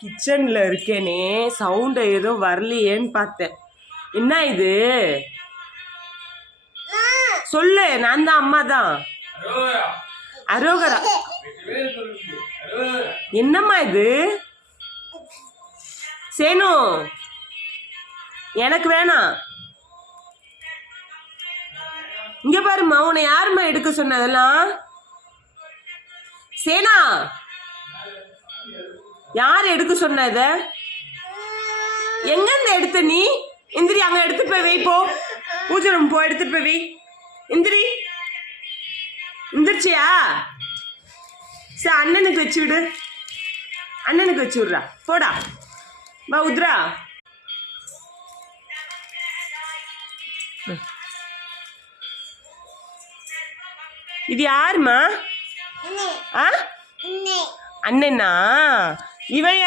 கிச்சன்ல இருக்கேனே, சவுண்ட் ஏதோ வரலையேன்னு பார்த்தேன். என்ன இது? சொல்லு. நான் தான், அம்மா தான். அரோகரா. என்னம்மா இது? சேனு, எனக்கு வேணாம். இங்க பாருமா, உன்னை யாருமா எடுக்க சொன்னதெல்லாம்? சேனா, யார் எடுக்க சொன்னத? எங்க இருந்து எடுத்த நீ? இந்திரி, அங்க எடுத்துட்டு போய் வை. போ, பூஜை ரூம் போ, எடுத்துட்டு போய் வை. இந்திரி, இந்திரிச்சியா? சரி, அண்ணனுக்கு வச்சு விடு. அண்ணனுக்கு வச்சு விடுறா. போடா, வா உத்ரா. இது யாருமா? அண்ணனா? இவன்